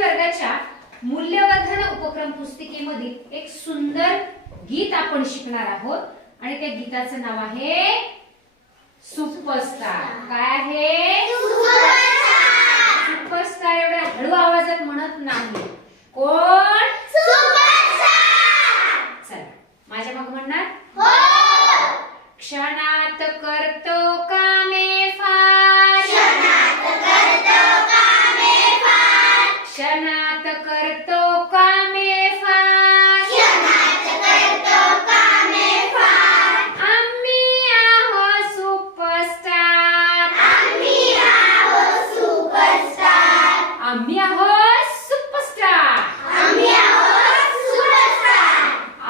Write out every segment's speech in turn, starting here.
वर्गाच्या मूल्यवर्धन उपक्रम पुस्तिकेमधील एक सुंदर गीत आपण शिकणार आहोत आणि त्या गीताचं नाव आहे सुपरस्टार। काय आहे? सुपरस्टार। एवढ्या हळू आवाजात म्हणत नाही। कोण? सुपरस्टार। चला माझ्या मग म्हणणार हो। क्षणात करतो कामे फार, क्षणात करतो कामे फार, क्षणात करतो कामे फार, क्षणात करतो कामे फार। आम्ही आहोत सुपरस्टार, आम्ही आहोत सुपरस्टार, आम्ही आहोत सुपरस्टार, आम्ही आहोत सुपरस्टार।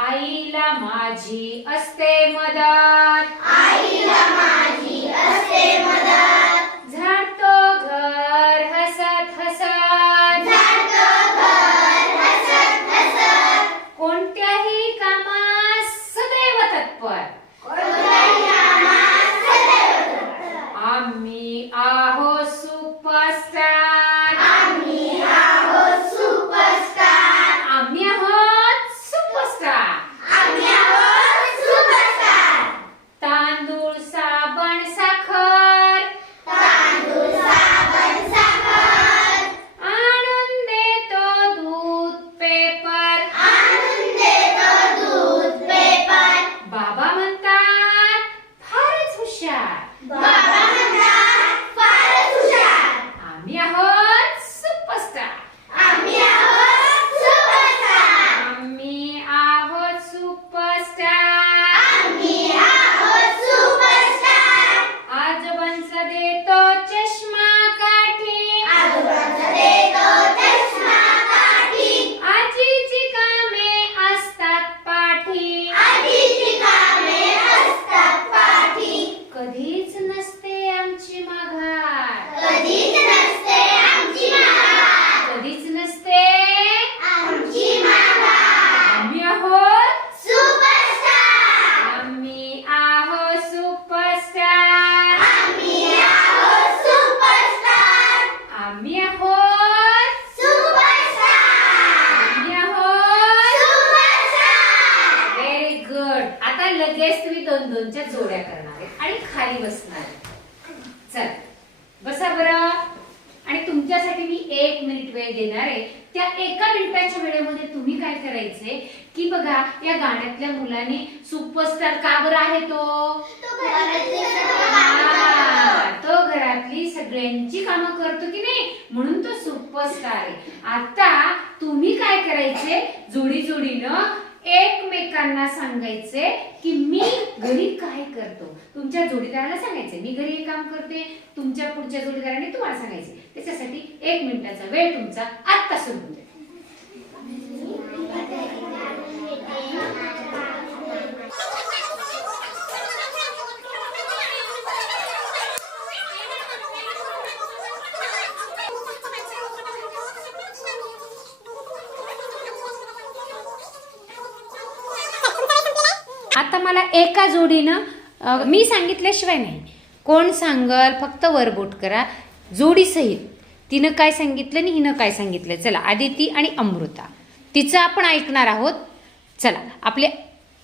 आईला माझी असते मदत, आईला माझी असते मदत, झाडतो घर हसत हसत, झाडतो घर हसत हसत, कोणत्याही कामात सदैव तत्पर, कोणत्याही कामात सदैव तत्पर। आम्ही आहोत सुपरस्टार, आम्ही आहोत सुपरस्टार, आम्ही आहोत सुपरस्टार, आम्ही आहोत सुपरस्टार। तांदूळ साबण साखर, तांदूळ साबण साखर, आणून देतो दूध पेपर, आणून देतो दूध पेपर। बाबा म्हणतात फारच हुशार, बाबा म्हणतात फारच हुशार। आम्ही आहोत सुपरस्टार, आम्ही आहोत सुपरस्टार, आम्ही आहोत सुपरस्टार, आम्ही आहोत सुपरस्टार। आजोबांचा देतो चष्मा काठी, आजोबांचा देतो चष्मा काठी, आजीची कामे असतात पाठी, आजीची कामे असतात पाठी। कधीच नसते आमची माघार, कधीच नसते आमची माघार, कधीच नसते आमची माघार। आम्ही आहोत सुपरस्टार, आम्ही आहोत सुपरस्टार, आम्ही आहोत सुपरस्टार, आम्ही आहोत सुपरस्टार, आम्ही आहोत सुपरस्टार। Very good. आता लगेच तुम्ही दोन दोनच्या जोड्या करणार आहे आणि खाली बसणार आहे। चला बसा बरं। आणि तुमच्यासाठी मी 1 मिनिट वेळ देणार आहे। त्या 1 मिनिटाच्या वेळेमध्ये तुम्ही काय करायचंय की बघा या गाण्यातल्या मुलाने सुपरस्टार का बरं आहे तो घरातली सगळ्यांची कामं करतो की नाही, म्हणून तो सुपरस्टार आहे। आता तुम्ही काय करायचे, जोडी जोडीनं एकमेकांना सांगायचे की मी घरी काय करतो। तुमच्या जोडीदाराला सांगायचे मी घरी हे काम करते, तुमच्या पुढच्या जोडीदाराने तुम्हाला सांगायचे। त्याच्यासाठी 1 मिनिटाचा वेळ तुमचा आता सुरू होतो। आता मला एका जोडीनं मी सांगितल्याशिवाय नाही, कोण सांगल फक्त वरबोट करा जोडी सहित। तिनं काय सांगितलं आणि हिनं काय सांगितलं। चला आदिती आणि अमृता, तिचं आपण ऐकणार आहोत। चला आपले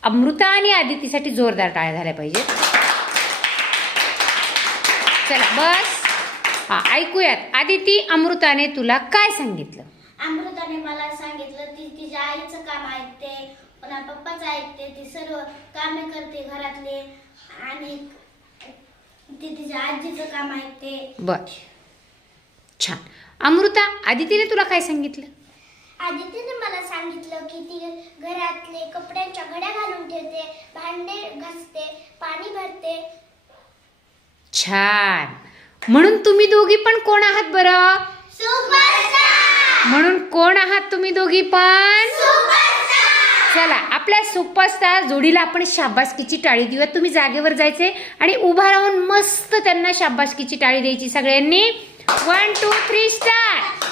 अमृता आणि आदितीसाठी जोरदार टाळ्या झाल्या पाहिजे। चला बस। हा ऐकूयात। आदिती, अमृताने तुला काय सांगितलं? अमृताने मला सांगितलं ती तिच्या आईचं काम ऐकते, पुन्हा पप्पाचं ऐकते, ती सर्व कामे करते घरातले आणि ती तिच्या आजीचं काम ऐकते। बर, छान। अमृता, आदितीने तुला काय सांगितलं? आदितीने मला सांगितलं की ती घरातले कपड्यांच्या घड्या घालून ठेवते, भांडे घासते, पाणी भरते। छान। म्हणून तुम्ही दोघी पण कोण आहात बरं? सुपरस्टार। म्हणून कोण आहात तुम्ही दोघी पण? सुपरस्टार। चला आपल्या सुपरस्टार जोडीला आपण शाबासकीची टाळी देऊया। तुम्ही जागेवर जायचे आणि उभा राहून मस्त त्यांना शाबासकीची टाळी द्यायची सगळ्यांनी। 1 2 3 स्टार्ट।